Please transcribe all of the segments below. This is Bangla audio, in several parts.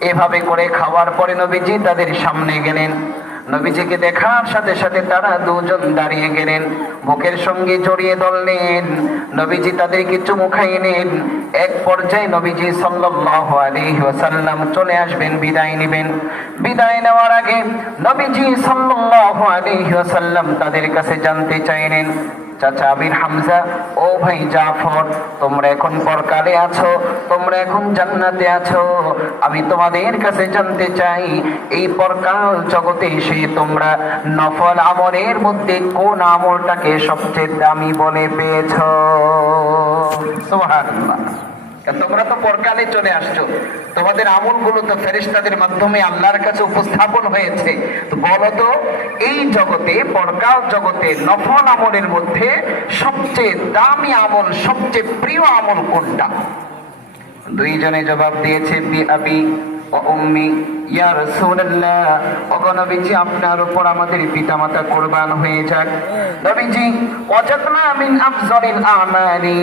এভাবে করে খাওয়ার পরে নবীজি তাদের সামনে গেলেন। নবীজিকে দেখার সাথে সাথে তারা দুজন দাঁড়িয়ে গেলেন। বুকের সঙ্গে জড়িয়ে ধরলেন। নবীজি তাদেরকে চুমু খাইলেন। এক পর্যায়ে নবীজি সাল্লাল্লাহু আলাইহি চলে আসবেন, বিদায় নেবেন। বিদায় নেওয়ার আগে নবীজি সাল্লাল্লাহু আলাইহি তাদের কাছে জানতে চাইলেন চাচা আবির হামজা, ও ভাই জাফর, তোমরা এখন পরকালে আছো, তোমরা এখন জান্নাতে আছো। আমি তোমাদের কাছে জানতে চাই, এই পরকাল জগতে এসে তোমরা নফল আমলের মধ্যে কোন আমলটাকে সবচেয়ে দামি বলে পেয়েছ? সুবহানাল্লাহ। তোমরা তো পরকালে চলে আসছো? তোমাদের আমলগুলো তো ফেরিস্তাদের মাধ্যমে আল্লাহর কাছে উপস্থাপন হয়েছে। তো এই জগতে, পরকাল জগতে নফল আমলের মধ্যে সবচেয়ে দামি আমল, সবচেয়ে প্রিয় আমল কোনটা? দুইজনে জবাব দিয়েছে, বি আবি উম্মি, ইয়া রাসূলুল্লাহ ওগো আপনার উপর আমাদের পিতামাতা কুরবান হয়ে যাক। নবীজি, ওয়াজাদনা মিন আফজালিল আমালি,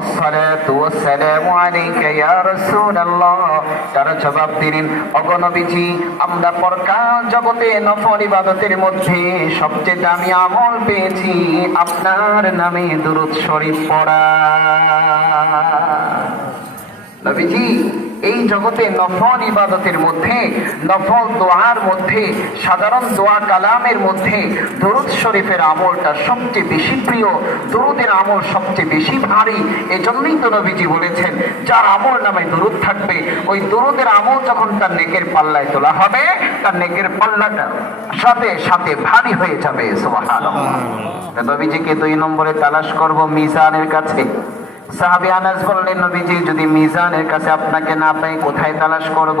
আসসালাতু ওয়াসসালামু আলাইকা ইয়া রাসূলুল্লাহ। তারা জবাব দিলেন ওগো নবীজি, আমরা পরকাল জগতে নফল ইবাদতের মধ্যে সবচেয়ে দামি আমল পেয়েছি, আপনার নামে দুরূদ শরীফ পড়া। নবীজি এই জগতে নফল ইবাদতের মধ্যে নফল দোয়ার মধ্যে সাধারণ দোয়া কালামের মধ্যে দরুদ শরীফের আমলটা সবচেয়ে বেশি প্রিয় দরুদের আমল সবচেয়ে বেশি ভারী এজন্যই তো নবীজি বলেছেন যার আমল নামে দরুদ থাকবে ওই দরুদের আমল যখন তার নেকের পাল্লায় তোলা হবে তার নেকের পাল্লাটা সাথে সাথে ভারী হয়ে যাবে সুবহানাল্লাহ। নবীজিকে দুই নম্বরে তালাশ করব মিজানের কাছে। সাহাবি আনাস বললেন, নবীজি, যদি মিজানের কাছে আপনাকে না পাই, কোথায় তালাশ করব?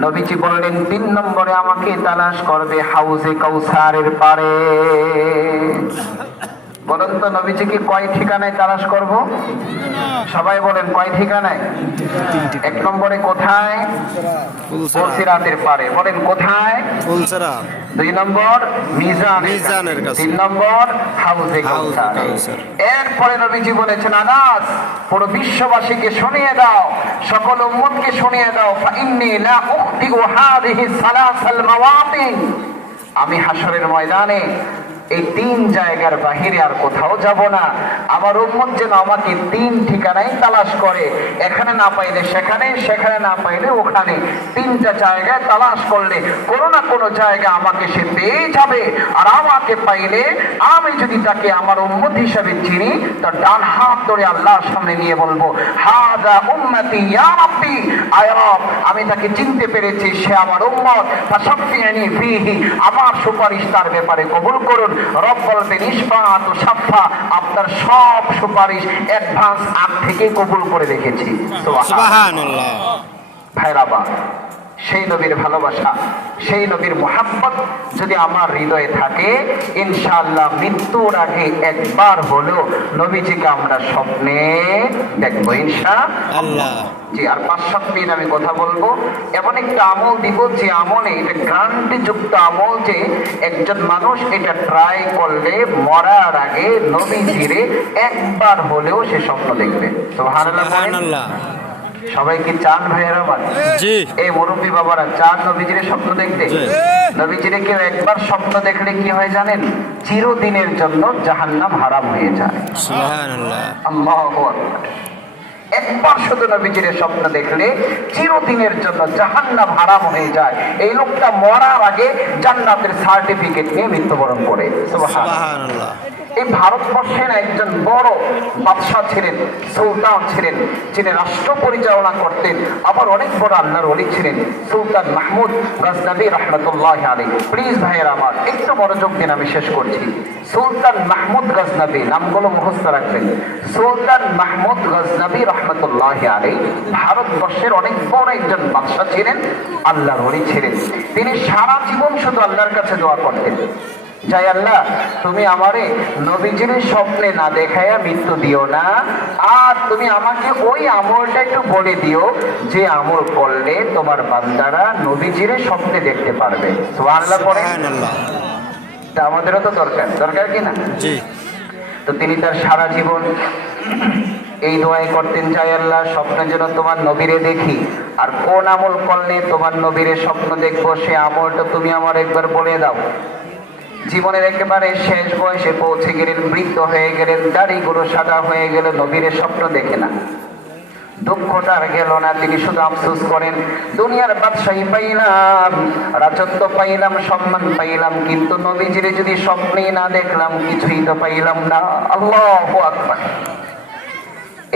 নবীজি বললেন, তিন নম্বরে আমাকে তালাশ করবে হাউজে কৌসারের পারে বলেন তো নবীজিকে কয় ঠিকানায় তালাশ করব? সবাই বলেন কয় ঠিকানায়? এক নম্বরে কোথায়? পারে। বলেন কোথায়? ফুলসরা। দুই নম্বর মিজান মিজানের কাছে। তিন নম্বর হাউজে কাউসার। এরপরে নবীজি বলেছেন আনাস পুরো বিশ্ববাসীকে শুনিয়ে দাও সকল উম্মতকে শুনিয়ে দাও ফাইন্নি লা উখতিউ হাদিহি সালাসাল মাওয়াতিন আমি হাসরের ময়দানে এই তিন জায়গার বাহিরে আর কোথাও যাব না। আমার উম্মত যেন আমাকে তিন ঠিকানায় তালাশ করে। এখানে না পাইলে সেখানে সেখানে না পাইলে ওখানে। তিনটা জায়গায় তালাশ করলে কোনো না কোনো জায়গা আমাকে সে পেয়ে যাবে। আর আমাকে পাইলে আমি যদি তাকে আমার উম্মত হিসাবে চিনি, তার ডান হাত ধরে আল্লাহর সামনে নিয়ে বলব, হাদা উম্মতি ইয়া রাব্বি। আমি তাকে চিনতে পেরেছি, সে আমার উম্মত। আমার সুপারিশ তার ব্যাপারে কবুল করুন। রব বলবেন ইসফাত ও সাফা আপনার সব সুপারিশ অ্যাডভান্স আগ থেকে কবুল করে রেখেছি। ভাইরাবা সেই নবীর ভালোবাসা সেই নবীর মোহাম্মত যদি আমার হৃদয়ে থাকে ইনশাআল্লাহ মৃত্যুর আগে একবার হলেও নবীজিকে আমরা স্বপ্নে দেখব ইনশা আল্লাহ। জি আর পাঁচ সাত মিনিট আমি কথা বলব। এমন একটা আমল দিব যে আমলে এটা গ্রান্টি যুক্ত আমল যে একজন মানুষ এটা ট্রাই করলে মরার আগে নবীজিরে একবার হলেও সে স্বপ্ন দেখবে। সুবহানাল্লাহ বলেন। সবাই কি চান ভাইয়ের আমার এই মুরব্বী বাবারা চান নবীজিরে স্বপ্ন দেখতে। নবীজিরে কেউ একবার স্বপ্ন দেখলে কি হয় জানেন? চিরদিনের জন্য জাহান্নাম হারাম হয়ে যায়। একবার শুধু নবীজির স্বপ্ন দেখলে চিরদিনের জন্য জাহান্নাম হারাম হয়ে যায়। এই লোকটা মরার আগে জান্নাতের সার্টিফিকেট নিয়ে মৃত্যুবরণ করে। সুবহানাল্লাহ। এই ভারতবর্ষের একজন বড় বাদশাহ ছিলেন, সুলতান ছিলেন, যিনি রাষ্ট্র পরিচালনা করতেন, আবার অনেক বড় আল্লাহর অলি ছিলেন, সুলতান মাহমুদ গজনবী রহমতুল্লাহ আলী প্লিজ ভাইয়ের আমার, একটু মনোযোগ দিন আমি শেষ করছি। সুলতান মাহমুদ গজনবী, নামগুলো মুখস্থ রাখবেন। সুলতান মাহমুদ গজনবী রহমতুল্লাহ আলী ভারতবর্ষের অনেক বড় একজন বাদশাহ ছিলেন, আল্লাহর অলি ছিলেন। তিনি সারা জীবন শুধু আল্লাহর কাছে দোয়া করতেন। যাই আল্লাহ তুমি আমারে নবীজির স্বপ্নে না দেখাইয়া মৃত্যু দিও না। আর তুমি আমাকে ওই আমলটা একটু বলে দিও যে আমল করলে তোমার বান্দারা নবীজির স্বপ্নে দেখতে পারবে। তা আমাদেরও তো দরকার। দরকার কি না? তো তিনি তার সারা জীবন এই দোয়াই করতেন যাই আল্লাহ স্বপ্নে যেন তোমার নবীরে দেখি। আর কোন আমল করলে তোমার নবীরে স্বপ্ন দেখব সে আমলটা তুমি আমার একবার বলে দাও। জীবনের একেবারে শেষ বয়সে পৌঁছে গেলেন, বৃদ্ধ হয়ে গেলেন, দাড়িগুলো সাদা হয়ে গেল নবীরে স্বপ্ন দেখে না। দুঃখটা আর গেল না, তিনি শুধু আফসোস করেন, দুনিয়ার বাদশাহী পাইলাম, রাজত্ব পাইলাম, সম্মান পাইলাম, কিন্তু নবীজিরে যদি স্বপ্নেই না দেখলাম, কিছুই তো পাইলাম না। আল্লাহ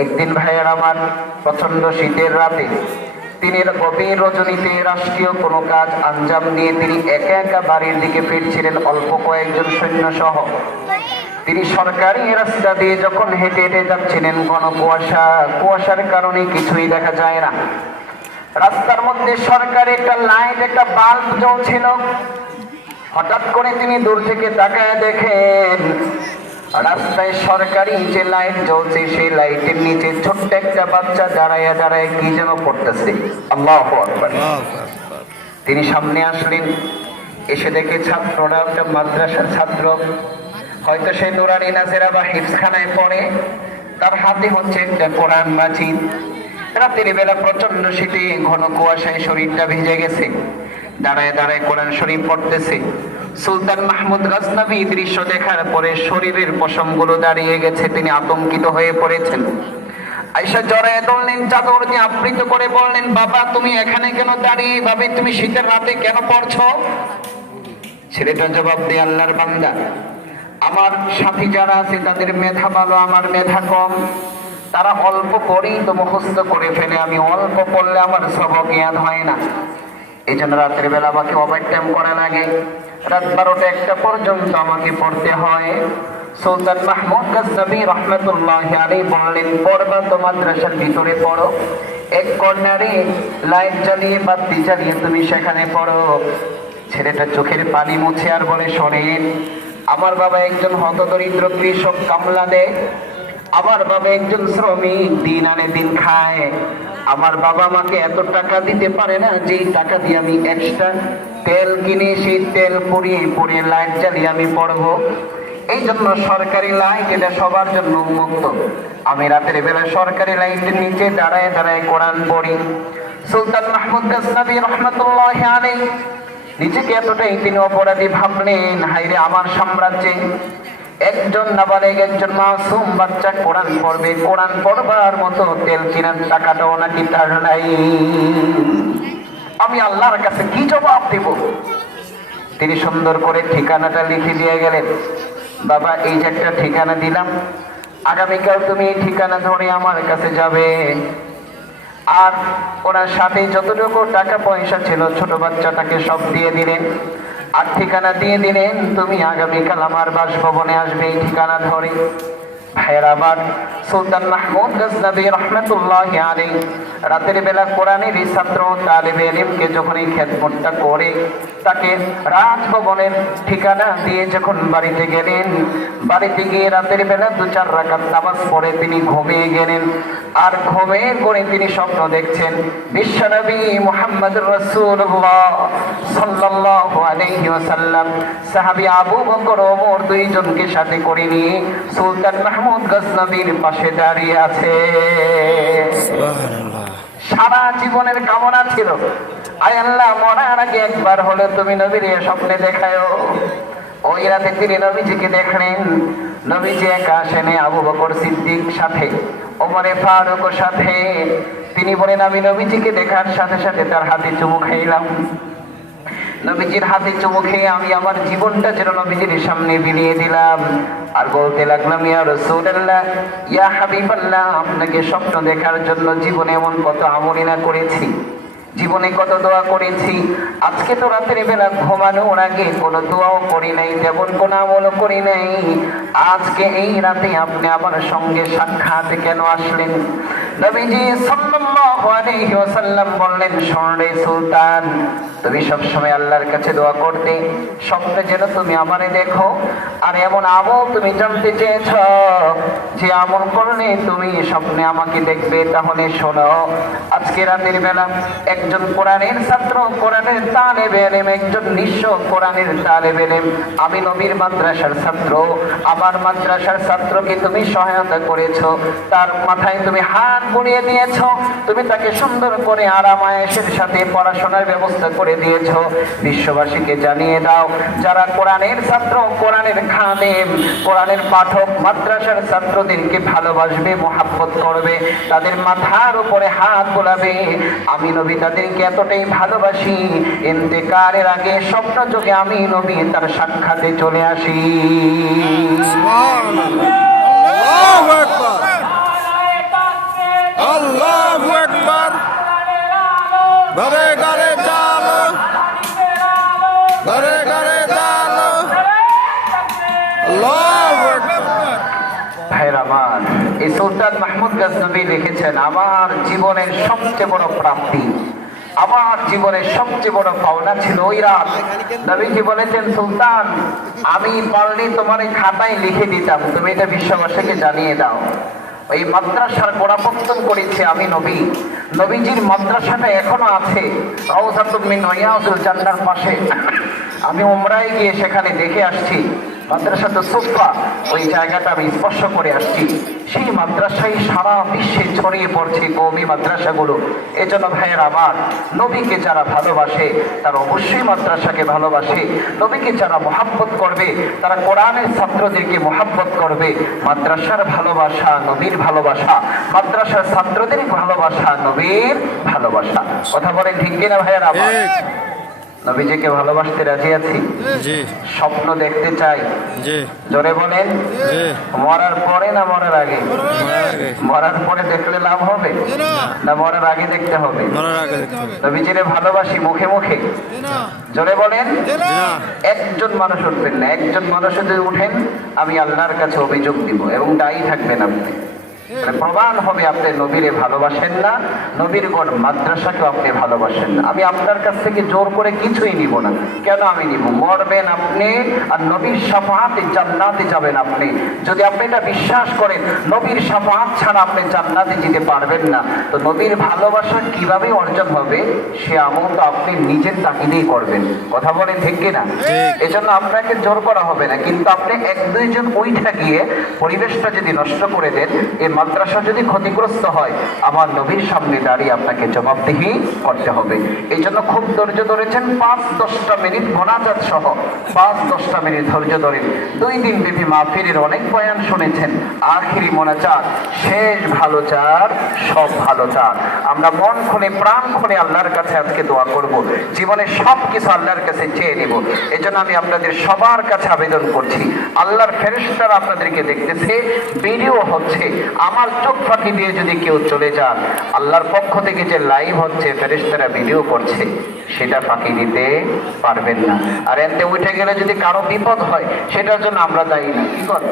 একদিন ভাইয়ের আমার প্রচণ্ড শীতের রাতে তিনি গভীর রজনীতে রাষ্ট্রীয় কোনো কাজ আঞ্জাম দিয়ে তিনি একা একা বাড়ির দিকে ফিরছিলেন অল্প কয়েকজন সৈন্য সহ তিনি সরকারি রাস্তা দিয়ে যখন হেঁটে হেঁটে যাচ্ছিলেন, ঘন কুয়াশা, কুয়াশার কারণে কিছুই দেখা যায় না। রাস্তার মধ্যে সরকারি একটা লাইট, একটা বাল্ব জ্বলছিল। হঠাৎ করে তিনি দূর থেকে তাকায় দেখেন রাস্তায় সরকারি যে লাইট জ্বলছে, সেই লাইটের নিচে ছোট্ট একটা বাচ্চা দাঁড়ায় দাঁড়ায় কি যেন পড়তেছে। তিনি সামনে আসলেন, এসে দেখে ছাত্ররা, একটা মাদ্রাসার ছাত্র, হয়তো সে নুরানি নাজেরা বা হিফসখানায় পড়ে, তার হাতে হচ্ছে একটা কোরআন মাজিদ। রাতের বেলা প্রচণ্ড শীতে ঘন কুয়াশায় শরীরটা ভিজে গেছে। দাঁড়ায় দাঁড়ায় কোরআন শরীফ পড়তেছে। সুলতান মাহমুদ গজনবী দৃশ্য দেখার পরে শরীরের পশমগুলো দাঁড়িয়ে গেছে, তিনি আতঙ্কিত হয়ে পড়েছেন। আইসা জড়ায় ধরলেন, চাদর দিয়ে আবৃত করে বললেন, বাবা, তুমি এখানে কেন দাঁড়িয়ে? ভাবে তুমি শীতের রাতে কেন পড়ছো? ছেলেটা জবাব দিয়ে, আল্লাহর বান্দা, আমার সাথী যারা আছে, তাদের মেধা ভালো, আমার মেধা কম। তারা অল্প পড়েই তো মুখস্থ করে ফেলে, আমি অল্প পড়লে আমার সবক জ্ঞান হয় না। এই জন্য রাত্রে বেলা আমাকে ওভার টাইম করা লাগে। রাত বারোটা একটা পর্যন্ত আমাকে পড়তে হয়। সুলতান মাহমুদ গজনবী রহমতুল্লাহ আলী বললেন, পড়বা তো মাদ্রাসার ভিতরে পড়ো। এক কর্নারে লাইট জ্বালিয়ে বাতি জ্বালিয়ে তুমি সেখানে পড়ো। ছেলেটা চোখের পানি মুছে আর বলে, শোনেন, আমার বাবা একজন হতদরিদ্র কৃষক কামলা দেয় আমার বাবা একজন শ্রমিক, দিন আনে দিন খায়। আমার বাবা আমাকে এত টাকা দিতে পারে না, যেই টাকা দিয়ে আমি এক্সট্রা তেল কিনে সেই তেল পরিয়ে পুড়িয়ে লাইট জ্বালিয়ে আমি পড়ব। এই জন্য সরকারি লাইট এটা সবার জন্য উন্মুক্ত। আমি রাতের বেলা সরকারি লাইটের নিচে দাঁড়ায় দাঁড়ায় কোরআন পড়ি। সুলতান মাহমুদ গাজনবী রহমতুল্লাহ আলাই নিজেকে এতটাই তিনি অপরাধী ভাবলেন হাইরে আমার সাম্রাজ্যে একজন নাবালেগ, একজন মাসুম বাচ্চা কোরআন পড়বে। কোরআন পড়বার মতো তেল কিনার টাকাটাও নাকি তার নাই। আমি আল্লাহর কাছে কি জবাব দেব? তিনি সুন্দর করে ঠিকানাটা লিখে দিয়ে গেলেন। বাবা, এই যে একটা ঠিকানা দিলাম। আগামীকাল তুমি এই ঠিকানা ধরে আমার কাছে যাবে। আর ওনার সাথে যতটুকু টাকা পয়সা ছিল, ছোট বাচ্চাটাকে সব দিয়ে দিলেন। আর ঠিকানা দিয়ে দিলেন তুমি আগামীকাল আমার বাসভবনে আসবে এই ঠিকানা ধরে। সুলতান রাতের বেলা ছাত্র করে, তাকে ঠিকানা দিয়ে যখন বাড়িতে গেলেন গিয়ে রাতের বেলা দু চার রাকাত নামাজ পড়ে তিনি ঘুমিয়ে গেলেন। আর ঘুমিয়ে করে তিনি স্বপ্ন দেখছেন। বিশ্বনবী মুহাম্মদ রাসূলুল্লাহ সাল্লাল্লাহু আলাইহি ওয়াসাল্লাম। সাহাবী আবু বকর ওমর দুইজনকে সাথে করে নিয়ে সুলতান মাহমুদ গজনবীর পাশে দাঁড়িয়ে আছে। সুবহানাল্লাহ। সারা জীবনের কামনা ছিল। আয় আল্লাহ মরার আগে একবার হলে তুমি নবীর এ স্বপ্নে দেখায় ওই রাতে তিনি নবীজিকে দেখলেন। নবীজি একা আসেনে আবু বকর সিদ্দিক সাথে, ওমরে ফারুক সাথে। তিনি বলেন, আমি নবীজিকে দেখার সাথে সাথে তার হাতে চুমু খাইলাম নবীজির হাতে চুমু খেয়ে আমি আমার জীবনটা যেন নবীজির সামনে বিলিয়ে দিলাম। আর বলতে লাগলাম, ইয়া রসুল্লাহ ইয়া হাবিবাল্লাহ, আপনাকে স্বপ্ন দেখার জন্য জীবনে এমন কত আমলিনা করেছি। জীবনে কত দোয়া করেছি। আজকে তো রাতের বেলা ঘুমানোর আগে কোনো দোয়াও করি নাই, তেমন কোনো আমলও করি নাই। আজকে এই রাতে আপনি আমার সঙ্গে সাক্ষাৎ কেন আসলেন? আল্লাহর কাছে দোয়া করতে যেন তুমি দেখো তুমি তুমি আমাকে দেখবে। তাহলে শোনো, আজকে রাতের বেলা একজন কোরআনের ছাত্র, কোরআনের তালে বেলেম একজন নিঃস্ব কোরআনের তালে বেলেম আমি নবীর মাদ্রাসার ছাত্র, আমার মাদ্রাসার ছাত্রকে তুমি সহায়তা করেছ, তার মাথায় তুমি হাত বুলিয়ে দিয়েছ, তুমি তাকে সুন্দর করে আরামায়েশের সাথে পড়াশোনার ব্যবস্থা করে দিয়েছ। বিশ্ববাসীকে জানিয়ে দাও, যারা কোরআনের ছাত্র, কোরআনের খাদেম, কোরআনের পাঠক, মাদ্রাসার ছাত্রদেরকে ভালোবাসবে, মোহাব্বত করবে, তাদের মাথার উপরে হাত বোলাবে। আমি নবী তাদেরকে এতটাই ভালোবাসি এতেকারের আগে স্বপ্ন যোগে আমি নবী তার সাক্ষাতে চলে আসি। আল্লাহু আকবার। আল্লাহু আকবার। ঘরে ঘরে চালো ঘরে ঘরে চালো আল্লাহু আকবার। ভাইর এই সুলতান মাহমুদ গাজনবী লিখেছেন, আমার জীবনের সবচেয়ে বড় প্রাপ্তি, আমার জীবনের সবচেয়ে বড় পাওনা ছিল ওই রাত। নবীজি বলেছেন, সুলতান, আমি পারলে তোমার এই খাতায় লিখে দিতাম। তুমি এটা বিশ্ববাসীকে জানিয়ে দাও। ওই মাদ্রাসার গোড়াপত্তন করেছে আমি নবী। নবীজির মাদ্রাসাটা এখনও আছে। রওজাতুল মিন রিয়াজুল জান্নার পাশে। আমি উমরায় গিয়ে সেখানে দেখে আসছি। মাদ্রাসা তো সুফা ওই জায়গাটা আমি স্পর্শ করে আসছি। সেই মাদ্রাসায় সারা বিশ্বে ছড়িয়ে পড়ছে কৌমি মাদ্রাসাগুলো। এজন্য ভাইয়ের আমার, নবীকে যারা ভালোবাসে, তারা অবশ্যই মাদ্রাসাকে ভালোবাসে। নবীকে যারা মোহাব্বত করবে, তারা কোরআনের ছাত্রদেরকে মোহাব্বত করবে। মাদ্রাসার ভালোবাসা নবীর ভালোবাসা, মাদ্রাসার ছাত্রদের ভালোবাসা নবীর ভালোবাসা। কথা বলেন ঠিক কিনা ভাইয়ের আমার? নবীজিকে ভালোবাসতে রাজি আছি? স্বপ্ন দেখতে চাই। জোরে বলেন। মরার পরে না মরার আগে? মরার পরে দেখলে লাভ হবে? না। মরার আগে দেখতে হবে? নবীজিরে ভালোবাসি মুখে মুখে। জোরে বলেন। একজন মানুষ উঠবেন না। একজন মানুষ যদি উঠেন আমি আল্লাহর কাছে অভিযোগ দিব এবং দায়ী থাকবেন আপনি। প্রমাণ হবে আপনি নবীরে ভালোবাসেন না নবীর গণ মাদ্রাসাকে আপনি ভালোবাসেন না। আমি আপনার কাছ থেকে জোর করে কিছুই নিব না। কেন আমি নিব? মরবেন আপনি আর নবীর সাফাহাতে জান্নাতে যাবেন আপনি। যদি আপনি এটা বিশ্বাস করেন নবীর সাফাহাত ছাড়া আপনি জান্নাতে যেতে পারবেন না। তো নবীর ভালোবাসা কীভাবে অর্জন হবে সে আমল তো আপনি নিজের তাকিদেই করবেন। কথা বলেন ঠিক কিনা? এজন্য আপনাকে জোর করা হবে না। কিন্তু আপনি এক দুইজন উইঠা গিয়ে পরিবেশটা যদি নষ্ট করে দেন এই মাদ্রাসা যদি ক্ষতিগ্রস্ত হয়, আমার নবীর সামনে দাঁড়িয়ে আপনাকে জবাবদিহি করতে হবে। এই জন্য খুব ধৈর্য ধরেছেন, পাঁচ দশটা মিনিট মোনাজাত সহ, পাঁচ দশটা মিনিট ধৈর্য ধরেন দুই দিন ব্যাপী মাহফিলের অনেক বয়ান শুনেছেন, আখিরি মোনাজাত, শেষ ভালো চার, সব ভালো চার। আমরা মন খুলে, প্রাণ খুলে আল্লাহর কাছে আজকে দোয়া করব। জীবনে সব কিছু আল্লাহর কাছে চেয়ে নিব। এজন্য আমি আপনাদের সবার কাছে আবেদন করছি। আল্লাহর ফেরেশতারা আপনাদেরকে দেখতেছে, ভিডিও হচ্ছে আমার চোখ ফাঁকি দিয়ে যদি কেউ চলে যান, আল্লাহর পক্ষ থেকে যে লাইভ হচ্ছে ফেরেস্তারা ভিডিও করছে, সেটা ফাঁকি দিতে পারবেন না। আর এতে উঠে গেলে যদি কারও বিপদ হয়, সেটার জন্য আমরা দায়ী না। কি করে?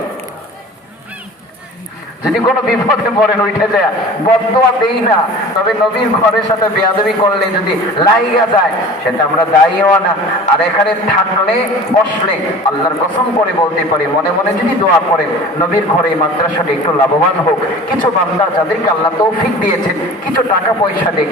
যদি কোনো বিপদে পড়েন, উঠে যায়। বদুয়া দেই না। তবে নবীর ঘরের সাথে বেয়াদবি করলে যদি লাইগা যায়, সেটা আমরা দায়ীও না। আর এখানে থাকলে, বসলে আল্লাহর কসম করে বলতে পারি, মনে মনে যদি দোয়া করেন, নবীর ঘরে এই মাদ্রাসাটি একটু লাভবান হোক। কিছু বান্দা যাদেরকে আল্লাহ তৌফিক দিয়েছেন, কিছু টাকা পয়সা দিক।